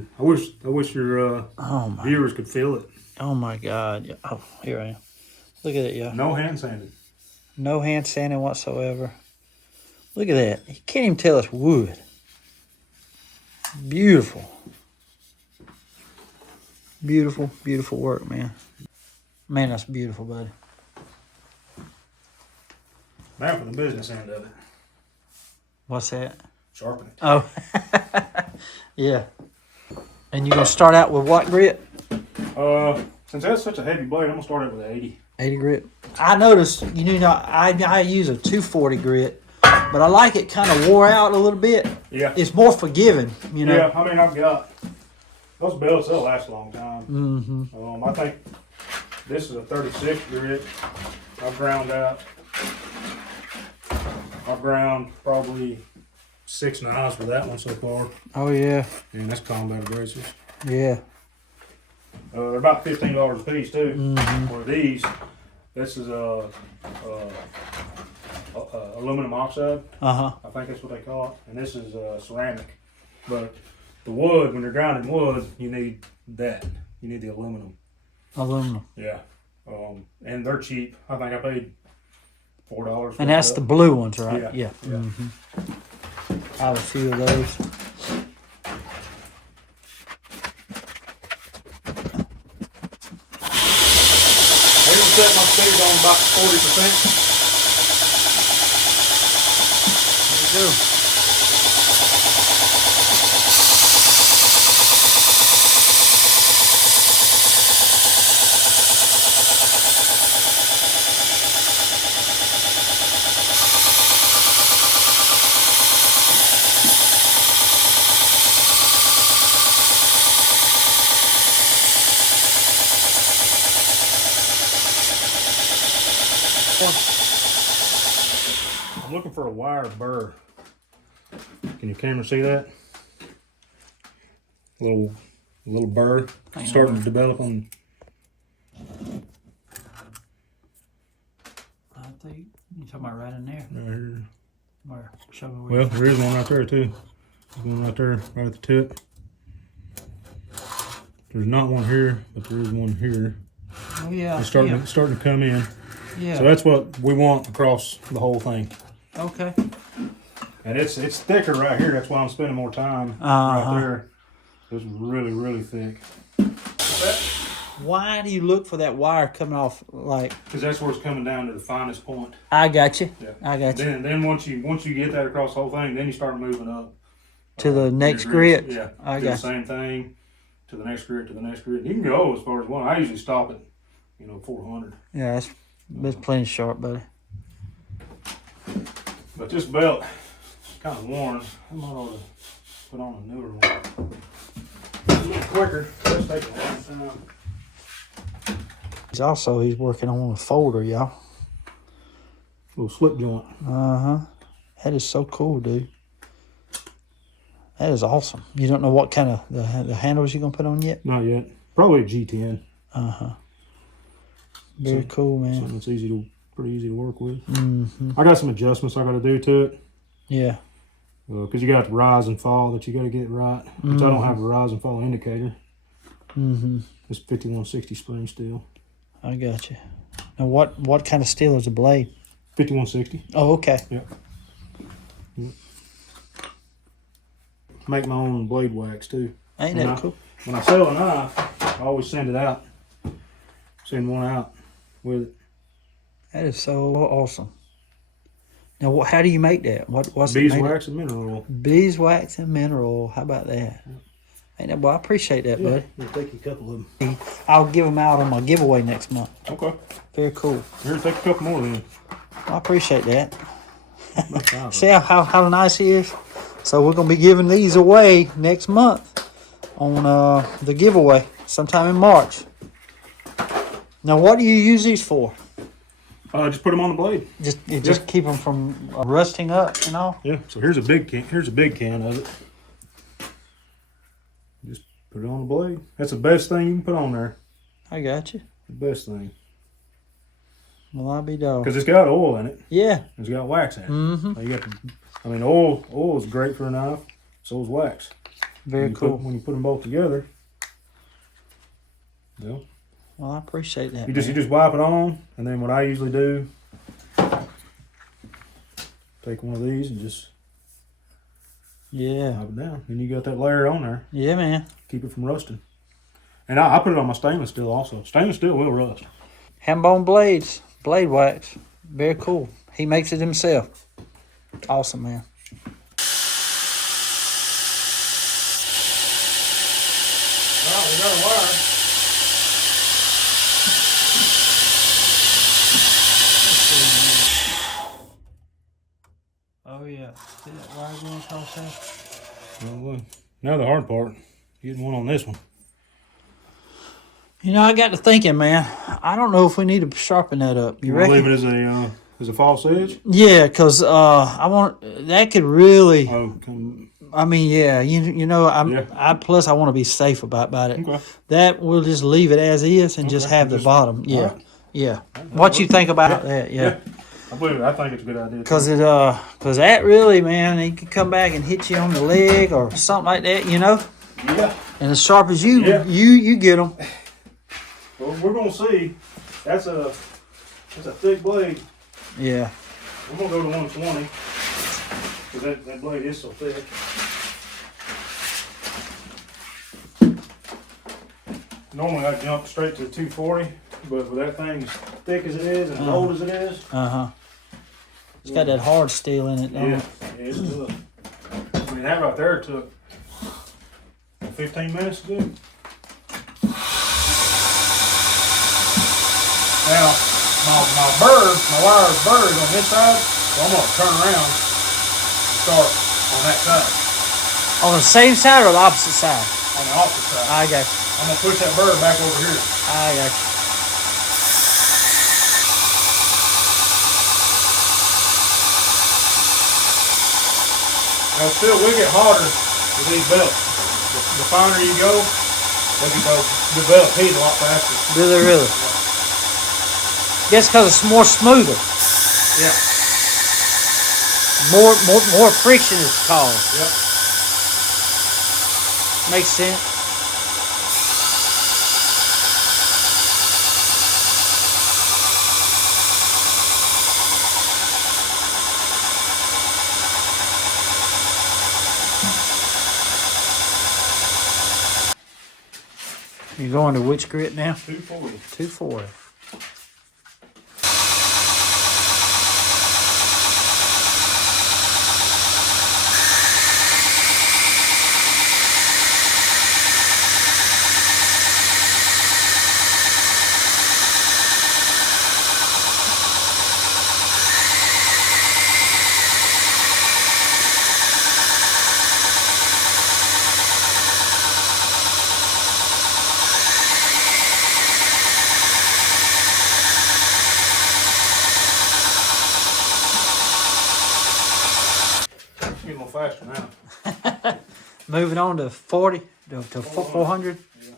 dude. I wish your viewers could feel it. Oh my God. Oh, here I am. Look at it, y'all. No hand sanding. No hand sanding whatsoever. Look at that. You can't even tell it's wood. Beautiful. Beautiful, beautiful work, man. Man, that's beautiful, buddy. Now for the business end of it. What's that? Sharpening. Oh, yeah. And you're going to start out with what grit? Since that's such a heavy blade, I'm going to start it with an 80. 80 grit. I noticed, I use a 240 grit, but I like it kind of wore out a little bit. Yeah. It's more forgiving, you know. Yeah, I mean, I've got those belts, they'll last a long time. Mm-hmm. I think this is a 36 grit. I've ground probably 6 knives with that one so far. Oh, yeah. And that's combat abrasives. Yeah. They're about $15 a piece too. Mm-hmm. One of these, this is aluminum oxide. Uh-huh. I think that's what they call it. And this is ceramic. But the wood, when you're grinding wood, you need that. You need the aluminum. Aluminum. Yeah. And they're cheap. I think I paid $4. And that's the blue ones, right? Yeah. Yeah. Yeah. Mm-hmm. I have a few of those. I usually set my speed on about 40%. There you go. I'm looking for a wire burr. Can your camera see that? Little burr starting to develop on. I think you're talking about right in there. Right here. Where? Show me where. Well, there is one right there too. There's one right there, right at the tip. There's not one here, but there is one here. Oh yeah. It's starting to come in. Yeah. So that's what we want across the whole thing. Okay. And it's thicker right here. That's why I'm spending more time Uh-huh. right there. It's really, really thick. Why do you look for that wire coming off like? Because that's where it's coming down to the finest point. I got you. Yeah. I got you. Then once you get that across the whole thing, then you start moving up To the next your grit. Yeah. I do the got you. same thing to the next grit, to the next grit. You can go as far as one. I usually stop at 400. Yeah, that's plenty sharp, buddy. But this belt is kind of worn. I might ought to put on a newer one. A little quicker. That's taking a long time. He's working on a folder, y'all. Little slip joint. Uh-huh. That is so cool, dude. That is awesome. You don't know what kind of the handles you're gonna put on yet? Not yet. Probably a G10. Uh-huh. Very cool, man. Something that's pretty easy to work with. Mm-hmm. I got some adjustments I got to do to it. Yeah. Because you got the rise and fall that you got to get right. Which I don't have a rise and fall indicator. Mm-hmm. It's 5160 spring steel. I got you. Now, what kind of steel is the blade? 5160. Oh, okay. Yep. Make my own blade wax too. Ain't that cool? When I sell a knife, I always send it out. Send one out with it. That is so awesome. Now, how do you make that? What's it made Beeswax and mineral oil. Beeswax and mineral oil. How about that? Ain't that, well, I appreciate that, buddy. I'll take you a couple of them. I'll give them out on my giveaway next month. Okay. Very cool. Here, take a couple more then. I appreciate that. No See how nice he is? So we're going to be giving these away next month on the giveaway sometime in March. Now, what do you use these for? Just put them on the blade. Just keep them from rusting up and all? Yeah. So here's a big can. Here's a big can of it. Just put it on the blade. That's the best thing you can put on there. I got you. The best thing. Well, I'll be dog. Because it's got oil in it. Yeah. It's got wax in it. Mm-hmm. You got oil is great for a knife. So is wax. Very cool. When you put them both together, Well, I appreciate that. you just wipe it on, and then what I usually do, take one of these and just wipe it down. Then you got that layer on there. Yeah, man. Keep it from rusting. And I put it on my stainless steel also. Stainless steel will rust. Hambone Blades, blade wax. Very cool. He makes it himself. Awesome, man. Well, we got a wire. Oh, yeah. See that wire going across there? Well, look. Now the hard part, getting one on this one. You know, I got to thinking, man. I don't know if we need to sharpen that up. You reckon? Leave it as a false edge? Yeah, because I want that could really. Oh, I mean, yeah, you know, I plus I want to be safe about it. okay. That we'll just leave it as is and just have the bottom. Yeah, right. Yeah. What you think about that? Yeah. I believe it. I think it's a good idea. Because that really, man, he could come back and hit you on the leg or something like that, you know. Yeah. And as sharp as you, Yeah. you get them. Well, we're gonna see. That's a thick blade. Yeah. I'm gonna go to 120 because that blade is so thick. Normally I jump straight to 240, but with that thing as thick as it is and as old as it is, It's got that hard steel in it, don't it? Yeah, it's tough. I mean, that right there took 15 minutes to do. Now, my wire bird is on this side, so I'm gonna turn around and start on that side. On the same side or the opposite side? On the opposite side. I got you. I'm gonna push that bird back over here. I got you. Now, still, will get harder with these belts. The finer you go, the belt heat a lot faster. Do they really? Guess because it's more smoother. Yeah. More friction is caused. Yep. Makes sense. You going to which grit now? 240. 240. Getting a little faster now. Moving on to 40, to 400. Yeah.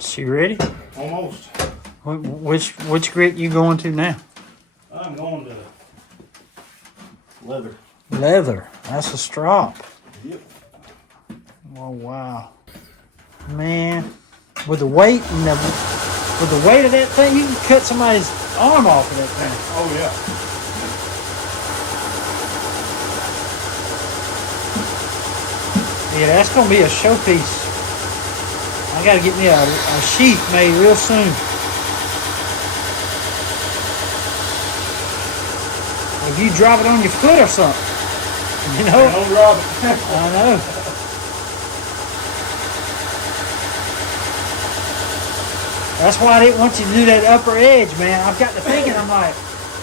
She ready? Almost. Which grit you going to now? I'm going to leather. Leather. That's a strop. Yep. Oh wow, man! With the weight and with the weight of that thing, you can cut somebody's arm off of that thing. Oh yeah. Yeah, that's gonna be a showpiece. I gotta get me a sheath made real soon. If you drop it on your foot or something, you know. Don't drop it. I know. That's why I didn't want you to do that upper edge, man. I've got to thinking, I'm like,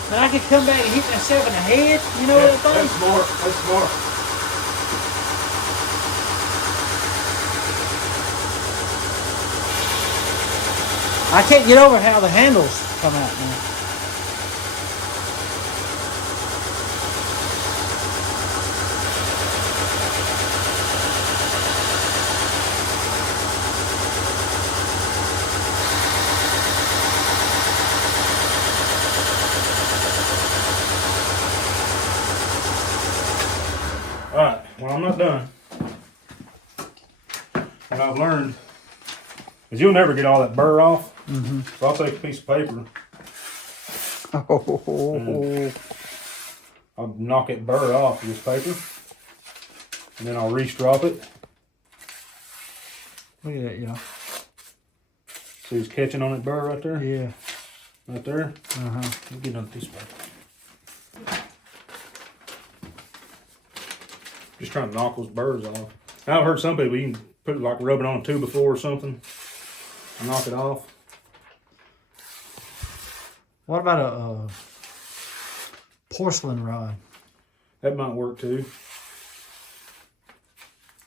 man, I could come back and hit myself in the head. You know what I'm That's smart. That's smart. I can't get over how the handles come out, man. Alright, well, I'm not done. What I've learned is you'll never get all that burr off. Mm-hmm. So I'll take a piece of paper. I'll knock it burr off with this paper. And then I'll re-strop it. Look at that, y'all. See it's catching on that burr right there? Yeah. Right there? Uh-huh. Let me get another piece of paper. Just trying to knock those burrs off. Now, I've heard some people you can put it like rub it on a 2x4 or something and knock it off. What about a porcelain rod? That might work too.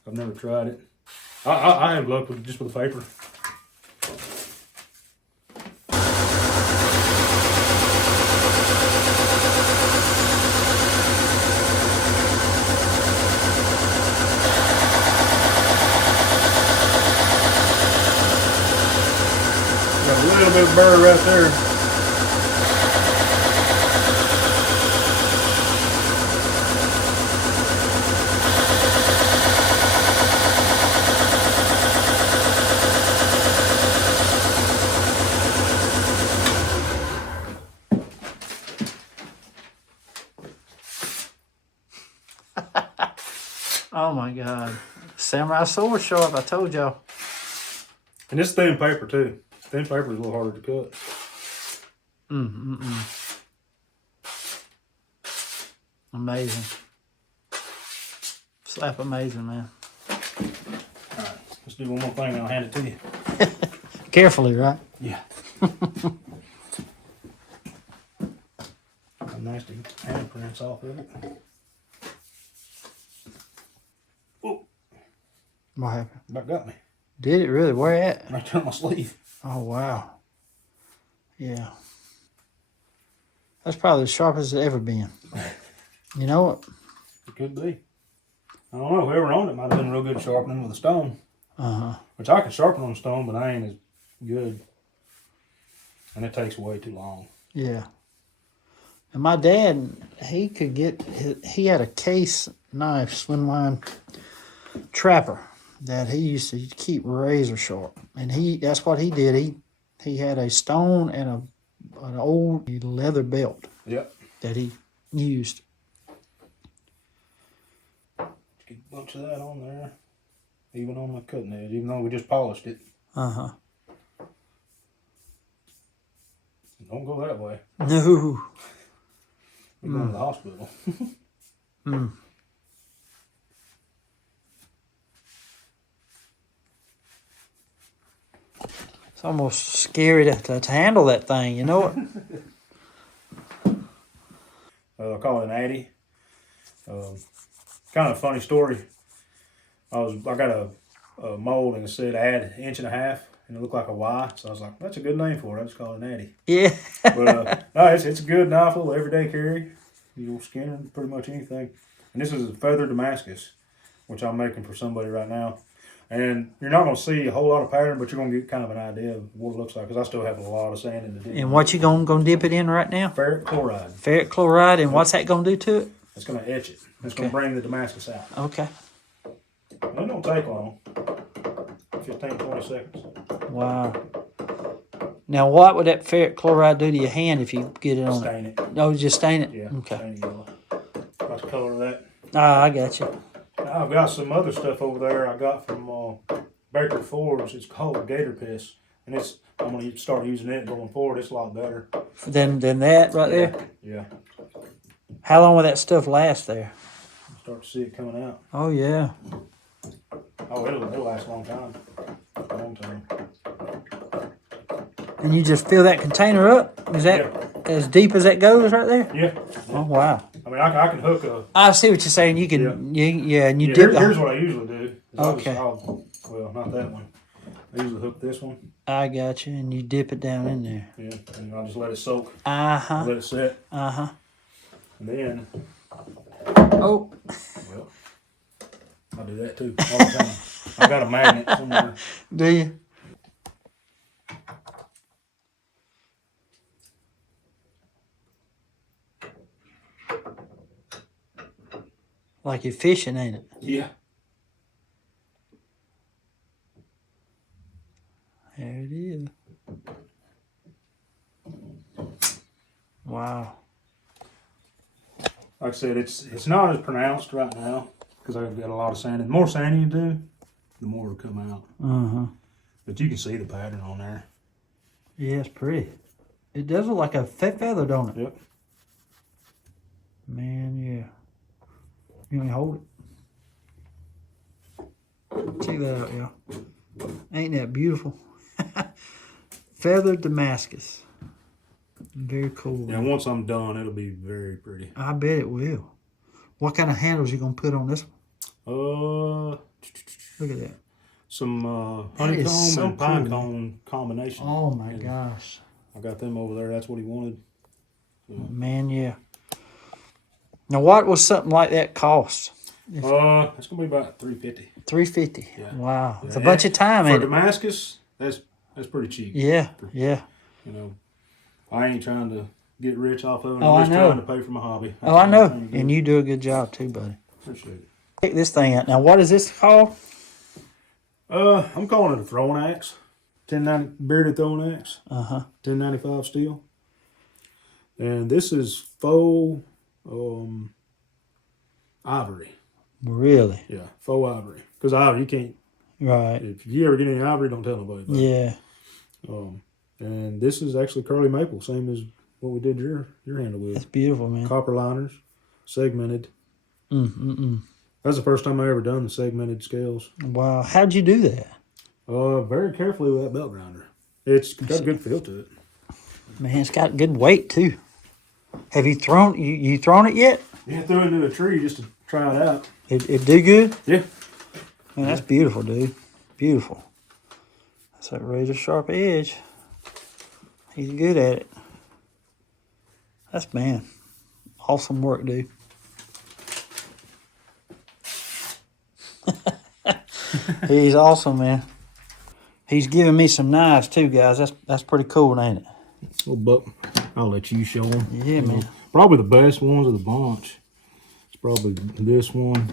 I've never tried it. I have luck with just with the paper. Got a little bit of burr right there. Oh my God. Samurai sword sharp, I told y'all. And this thin paper too. Thin paper is a little harder to cut. Amazing. Slap amazing, man. Alright, let's do one more thing and I'll hand it to you. Carefully, right? Yeah. Nasty handprints off of it. Oh, What happened? about got me. Did it really? Where at? Right there on my sleeve. Oh, wow. Yeah. That's probably the sharpest it's ever been. You know what? It could be. I don't know. Whoever owned it might have been real good at sharpening with a stone. Uh-huh. Which I can sharpen on a stone, but I ain't as good. And it takes way too long. Yeah. And my dad, he could get, he had a case knife, slimline trapper that he used to keep razor sharp. And that's what he did. He had a stone and an old leather belt. Yep. That he used. Get a bunch of that on there. Even on my cutting edge, even though we just polished it. Uh-huh. Don't go that way. No. We're going to the hospital. It's almost scary to handle that thing, you know what? I call it an Addy. Kind of a funny story. I got a mold and it said add 1.5 inches and it looked like a Y, so I was like, that's a good name for it. I just call it an Addy. Yeah. But no, it's a good knife, little everyday carry. You'll skin pretty much anything. And this is a feather Damascus, which I'm making for somebody right now. And you're not going to see a whole lot of pattern, but you're going to get kind of an idea of what it looks like, because I still have a lot of sand in the dip. And what you gonna dip it in right now? Ferric chloride. Ferric chloride, and what's that gonna do to it? It's going to etch it. It's going to bring the Damascus out. Okay. And it don't take long. 15, 20 seconds. Wow. Now, what would that ferric chloride do to your hand if you get it on Stain it? it. Oh, just stain it? Yeah. Okay. Stain it yellow. That's the color of that. Ah, I got you. I've got some other stuff over there I got from Baker Ford's. It's called Gator Piss. And I'm going to start using it going forward. It's a lot better. Than that right there? Yeah. How long will that stuff last there? Start to see it coming out. Oh, yeah. Oh, it'll last a long time. A long time. And you just fill that container up? Is that as deep as that goes right there? Yeah. Oh, wow. I mean, I can hook a... I see what you're saying. You can, and you dip Here's what I usually do. Okay. Well, not that one. I usually hook this one. I got you, and you dip it down in there. Yeah, and I'll just let it soak. Uh-huh. Let it set. Uh-huh. And then, Oh. well, I do that too all the time. I've got a magnet somewhere. Do you? Like you're fishing, ain't it? Yeah. There it is. Wow. Like I said, it's not as pronounced right now because I've got a lot of sanding. The more sanding you do, the more it'll come out. Uh-huh. But you can see the pattern on there. Yeah, it's pretty. It does look like a feather, don't it? Yep. Man, yeah. You want me to hold it? Check that out, y'all. Ain't that beautiful? Feathered Damascus. Very cool. Yeah, once I'm done, it'll be very pretty. I bet it will. What kind of handles you gonna put on this one? Look at that. Some That is honeycomb so and pine cool. cone combination. Oh my And gosh. I got them over there. That's what he wanted. Man, yeah. Now, what was something like that cost? It's gonna be about $350. $350. Yeah. Wow, Yeah. it's a bunch of time, For ain't it? Damascus, that's pretty cheap. Yeah, yeah. You know, I ain't trying to get rich off of it. Oh, I'm I just know. trying to pay for my hobby. That's Oh, I all I'm know, trying to do. and you do a good job too, buddy. Appreciate it. Check this thing out. Now, what is this called? I'm calling it a throwing axe. 1090 bearded throwing axe. 1095 steel. And this is faux ivory. Really? Yeah, faux ivory. Because ivory, you can't. Right. If you ever get any ivory, don't tell nobody about it. Yeah. And this is actually curly maple, same as what we did your handle with. That's beautiful, man. Copper liners, segmented. That's the first time I ever done the segmented scales. Wow. How'd you do that? Very carefully with that belt grinder. It's got a good feel to it. Man, it's got good weight too. Have you thrown you thrown it yet? Yeah, threw it into a tree just to try it out. It do good? Yeah. Man, that's beautiful, dude. Beautiful. That's that razor sharp edge. He's good at it. That's, man, awesome work, dude. He's awesome, man. He's giving me some knives too, guys. That's pretty cool, ain't it? Little buck. I'll let you show them. Yeah, man. Probably the best ones of the bunch. It's probably this one,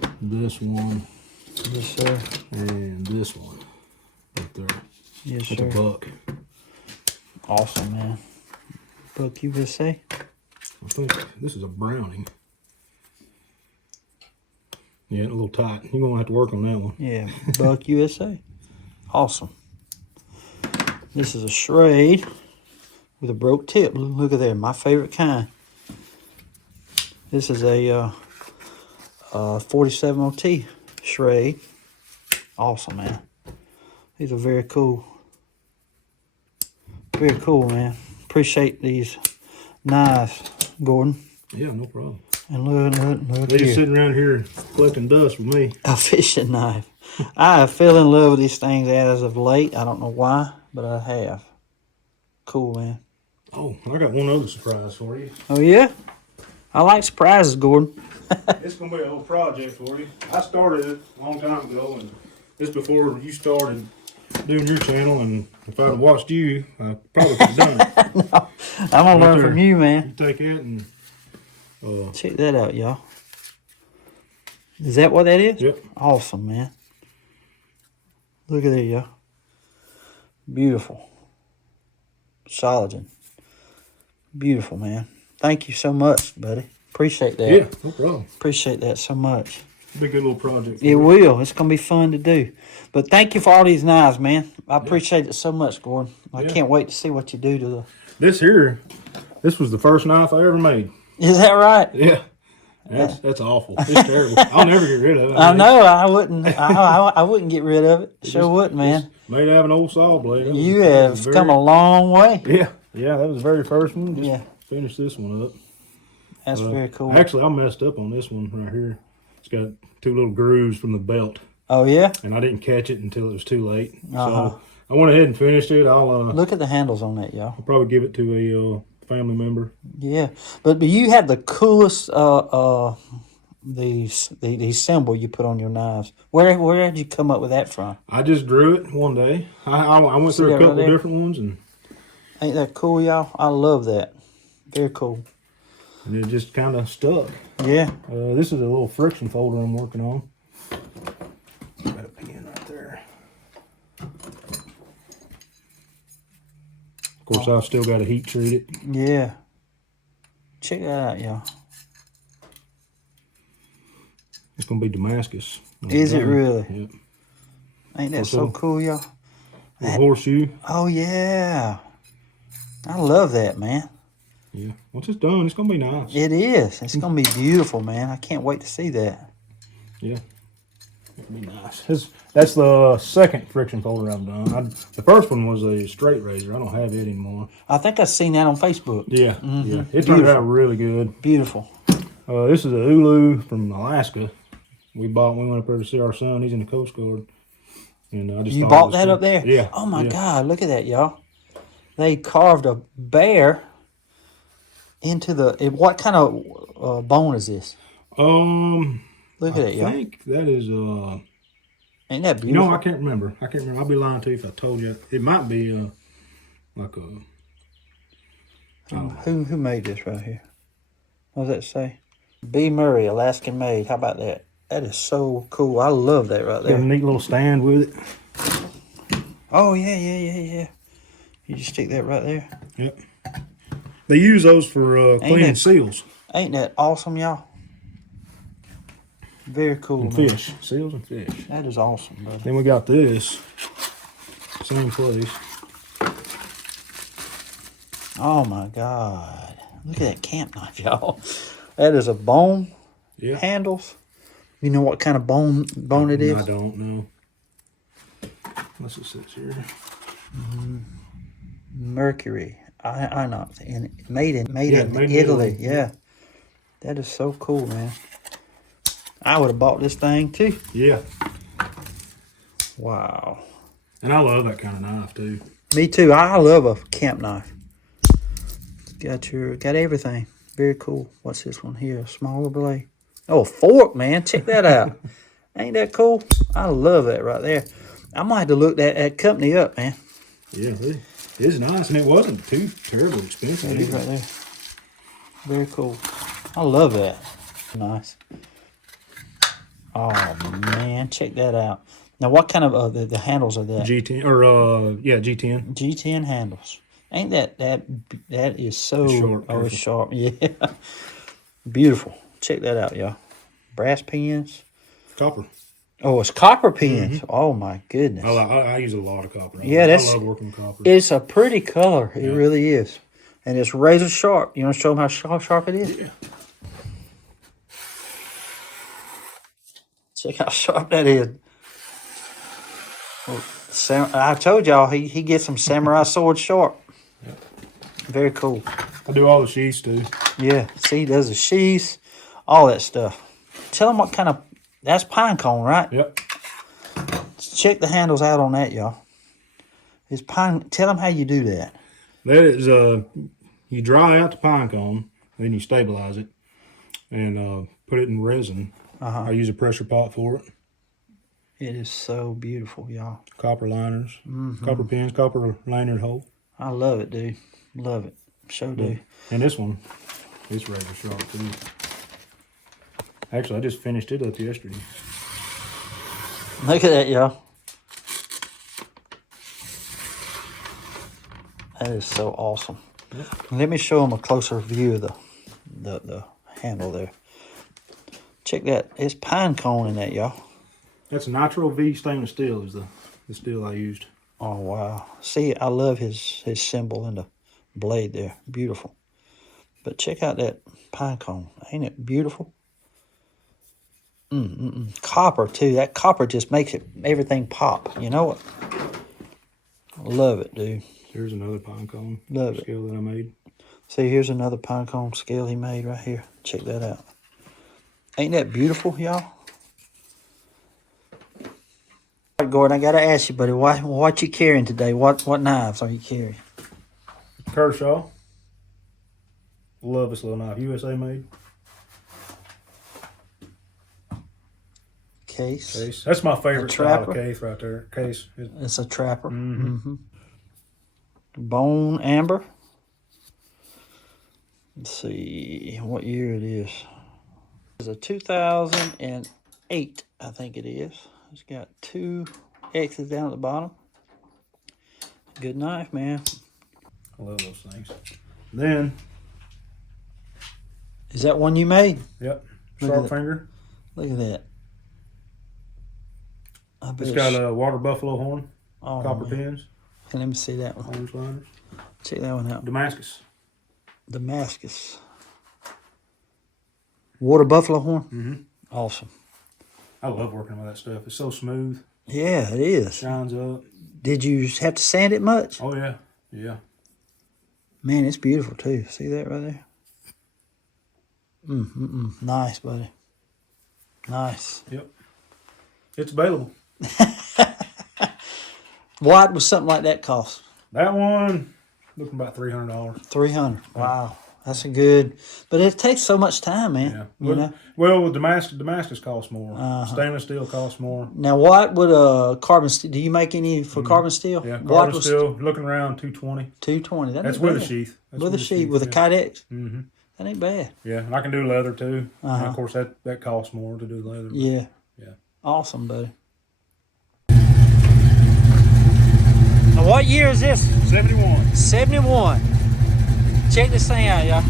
Yes, sir. and this one right there. Yes, It's sir. a buck. Awesome, man. Buck USA. I think this is a Browning. Yeah, a little tight. You're going to have to work on that one. Yeah, Buck USA. Awesome. This is a Schrade with a broke tip. Look at that, my favorite kind. This is a 47 OT Schrade. Awesome, man. These are very cool. Very cool, man. Appreciate these knives, Gordon. Yeah, no problem. And look They're just here. sitting around here collecting dust with me. A fishing knife. I have fell in love with these things as of late. I don't know why, but I have. Cool, man. Oh, I got one other surprise for you. Oh, yeah? I like surprises, Gordon. It's going to be a whole project for you. I started it a long time ago, and this before you started doing your channel, and if I'd have watched you, I probably could have done it. No, I'm going to learn from you, man. You take that and... Check that out, y'all. Is that what that is? Yep. Awesome, man. Look at that, y'all. Beautiful. Solid. Beautiful, man. Thank you so much, buddy. Appreciate that. Yeah, no problem. Appreciate that so much. Be a good little project for It you. will. It's going to be fun to do. But thank you for all these knives, man. I appreciate it so much, Gordon. I can't wait to see what you do to the... This was the first knife I ever made. Is that right? Yeah. That's awful. It's terrible. I'll never get rid of it. I know. I wouldn't. I wouldn't get rid of it. Sure wouldn't, man. Made out of an old saw blade. You have come a long way. Yeah, that was the very first one. Just Yeah. finished this one up. That's very cool. Actually, I messed up on this one right here. It's got two little grooves from the belt. Oh, yeah? And I didn't catch it until it was too late. Uh-huh. So I went ahead and finished it. Look at the handles on that, y'all. I'll probably give it to a family member. Yeah. But you have the coolest the symbol you put on your knives. Where did you come up with that from? I just drew it one day. I went through a couple different ones, and ain't that cool, y'all? I love that. Very cool. And it just kind of stuck. Yeah. This is a little friction folder I'm working on. Got a pin right there. Of course, I've still got to heat treat it. Yeah. Check that out, y'all. It's going to be Damascus. Is it really? Yep. Ain't that so cool, y'all? A horseshoe. Oh, yeah. I love that, man. Yeah. Once it's done, it's going to be nice. It is. It's going to be beautiful, man. I can't wait to see that. Yeah. It'll be nice. That's the second friction folder I've done. The first one was a straight razor. I don't have it anymore. I think I've seen that on Facebook. Yeah. Yeah. It turned out really good. Beautiful. This is a Ulu from Alaska. We went up there to see our son. He's in the Coast Guard. And I just You bought that up there? Yeah. Oh, my God. Look at that, y'all. They carved a bear into what kind of bone is this? Look at it, y'all. I think that is ain't that beautiful? You know, I can't remember. I'll be lying to you if I told you. It might be like a. Who made this right here? What does that say? B. Murray, Alaskan made. How about that? That is so cool. I love that right there. Got a neat little stand with it. Oh yeah. You just stick that right there. Yep. They use those for cleaning seals. Ain't that awesome, y'all? Very cool. And fish. Seals and fish. That is awesome, brother. Then we got this. Same place. Oh my God. Look at that camp knife, y'all. That is a bone handles. You know what kind of bone it is? I don't know. Unless it says here. Mercury. I know. Made in Italy. Yeah. That is so cool, man. I would have bought this thing too. Yeah. Wow. And I love that kind of knife too. Me too. I love a camp knife. Got everything. Very cool. What's this one here? A smaller blade. Oh, a fork, man. Check that out. Ain't that cool? I love that right there. I might have to look that company up, man. Yeah, it is nice, and it wasn't too terribly expensive. That is right there. Very cool. I love that. Nice. Oh man, check that out. Now, what kind of the handles are that? G10 or G10. G10 handles. Ain't that is so sharp? It's sharp. Yeah, beautiful. Check that out, y'all. Brass pins. Copper. Oh, it's copper pins. Oh my goodness. I use a lot of copper. Yeah, I love working with copper. It's a pretty color. It really is, and it's razor sharp. You want to show them how sharp it is? Yeah. Check how sharp that is. I told y'all he gets some samurai sword sharp. Yep. Very cool. I do all the sheaths too. Yeah, see, he does the sheaths, all that stuff. Tell them what kind of, that's pine cone, right? Yep. Check the handles out on that, y'all. It's pine. Tell them how you do that. That is, you dry out the pine cone, then you stabilize it, and put it in resin. I use a pressure pot for it. It is so beautiful, y'all. Copper liners, copper pins, copper lanyard hole. I love it, dude. Love it. Sure do. And this one, it's razor sharp too. Actually, I just finished it up yesterday. Look at that, y'all. That is so awesome. Yep. Let me show them a closer view of the handle there. Check that. It's pine cone in that, y'all. That's Nitro V stainless steel is the steel I used. Oh, wow. See, I love his symbol in the blade there. Beautiful. But check out that pine cone. Ain't it beautiful? Copper, too. That copper just makes everything pop. You know what? Love it, dude. Here's another pine cone scale that I made. See, here's another pine cone scale he made right here. Check that out. Ain't that beautiful, y'all? Gordon, I gotta ask you, buddy, what you carrying today? What knives are you carrying? Kershaw. Love this little knife. USA made. Case. That's my favorite style trapper? of case right there. Case. It's a trapper. Mm-hmm. Bone amber. Let's see what year it is. It's a 2008, I think it is. It's got 2 X's down at the bottom. Good knife, man. I love those things. Then. Is that one you made? Yep. Sharp finger. Look at that. It's got a water buffalo horn. Oh, copper man. pins. Let me see that one. Orange liners. Check that one out. Damascus. Water buffalo horn? Mm-hmm. Awesome. I love working with that stuff. It's so smooth. Yeah, it is. Shines up. Did you have to sand it much? Oh, yeah. Yeah. Man, it's beautiful, too. See that right there? Nice, buddy. Nice. Yep. It's available. What would something like that cost? That one, looking about $300. $300. Wow. That's a good, but it takes so much time, man. Yeah. You know? Well, with Damascus costs more. Stainless steel costs more. Now, what would carbon steel, do you make any for carbon steel? Yeah, carbon steel, looking around $220. $220. That's with a sheath. With a sheath, with a Kydex? Mm-hmm. That ain't bad. Yeah, and I can do leather too. And of course, that costs more to do leather. Yeah. Yeah. Awesome, buddy. Now, what year is this? 71. 71. Check this thing out, y'all.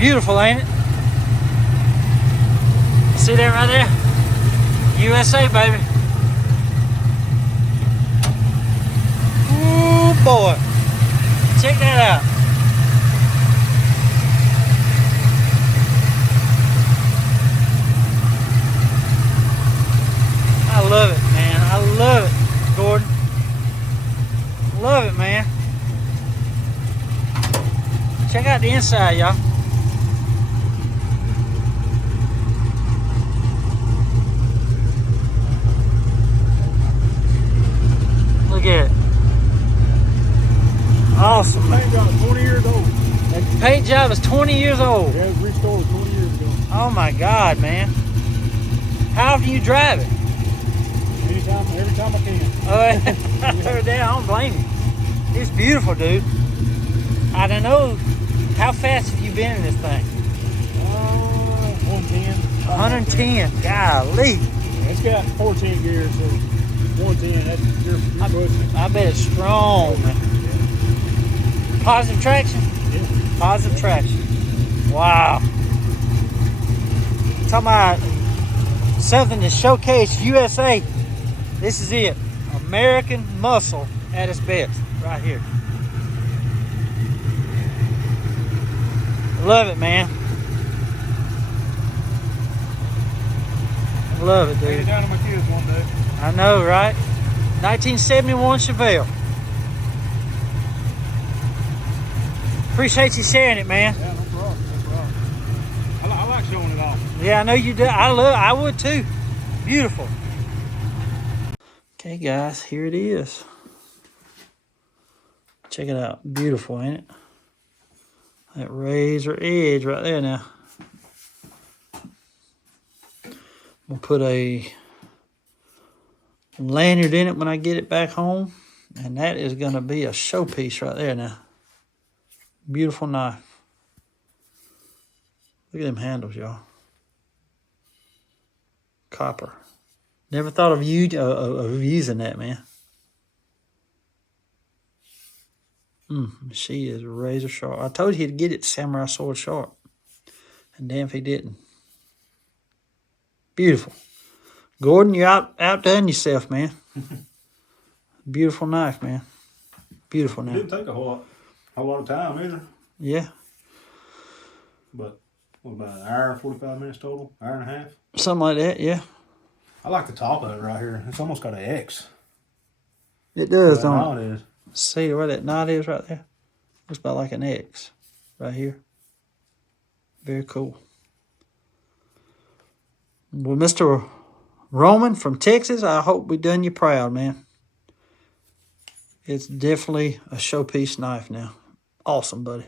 Beautiful, ain't it? See that right there? USA, baby. Ooh, boy. Check that out. I love it, man. I love it, Gordon. Love it, man. Check out the inside, y'all. Look at it. Awesome, man. Paint job is 20 years old. That paint job is 20 years old. Yeah, it was restored 20 years ago. Oh my God, man. How often you drive it? Anytime, every time I can. Oh, I don't blame you. It's beautiful, dude. I don't know. How fast have you been in this thing? 110. 110. Golly. Yeah, it's got 14 gears, so 110. That's your pushing. I bet it's strong, man. Positive traction? Yeah. Positive traction. Wow. Talking about something to showcase USA. This is it. American muscle at its best. Right here. Love it, man. Love it, Take it dude. down to my kids one day. I know, right? 1971 Chevelle. Appreciate you sharing it, man. Yeah, no problem. No problem. I like showing it off. Yeah, I know you do. I would too. Beautiful. Okay, guys, here it is. Check it out. Beautiful, ain't it? That razor edge right there now. We'll put a lanyard in it when I get it back home. And that is going to be a showpiece right there now. Beautiful knife. Look at them handles, y'all. Copper. Never thought of using that, man. She is razor sharp. I told you to get it samurai sword sharp. And damn if he didn't. Beautiful. Gordon, you outdone yourself, man. Beautiful knife, man. Beautiful It knife. didn't take a whole lot of time either. Yeah. But what, about an hour and 45 minutes total? Hour and a half? Something like that, yeah. I like the top of it right here. It's almost got an X. It does, Well, don't it? now it is. See where that knot is right there? Looks about like an X right here. Very cool. Well, Mr. Roman from Texas, I hope we done you proud, man. It's definitely a showpiece knife now. Awesome, buddy.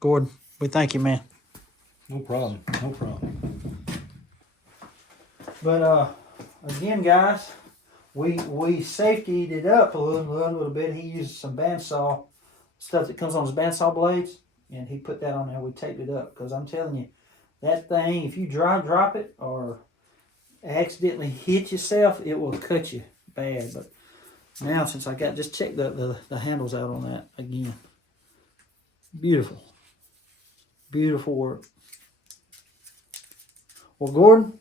Gordon, we thank you, man. No problem. No problem. But again, guys, we safetied it up a little bit. He used some bandsaw stuff that comes on his bandsaw blades, and he put that on there. We taped it up because I'm telling you, that thing, if you drop it or accidentally hit yourself, it will cut you bad. But now, since I got, just check the handles out on that again. Beautiful. Beautiful work. Well, Gordon,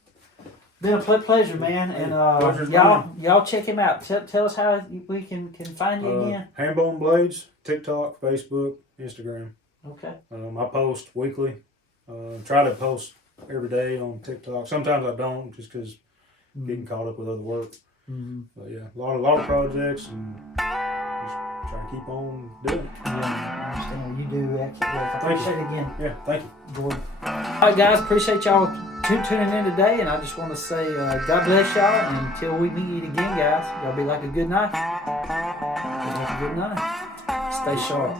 been a pleasure, man. And y'all check him out. Tell us how we can find you again. Hambone Blades, TikTok, Facebook, Instagram. Okay. I post weekly. Try to post every day on TikTok. Sometimes I don't, just because getting caught up with other work. Mm-hmm. But yeah, a lot of projects, and just try to keep on doing it. Yeah, I understand. You do excellent work. I appreciate it again. Yeah, thank you. Gordon. All right, guys, appreciate y'all tuning in today, and I just want to say God bless y'all, and until we meet again, guys, y'all be like a good night. Be like a good night. Stay sharp.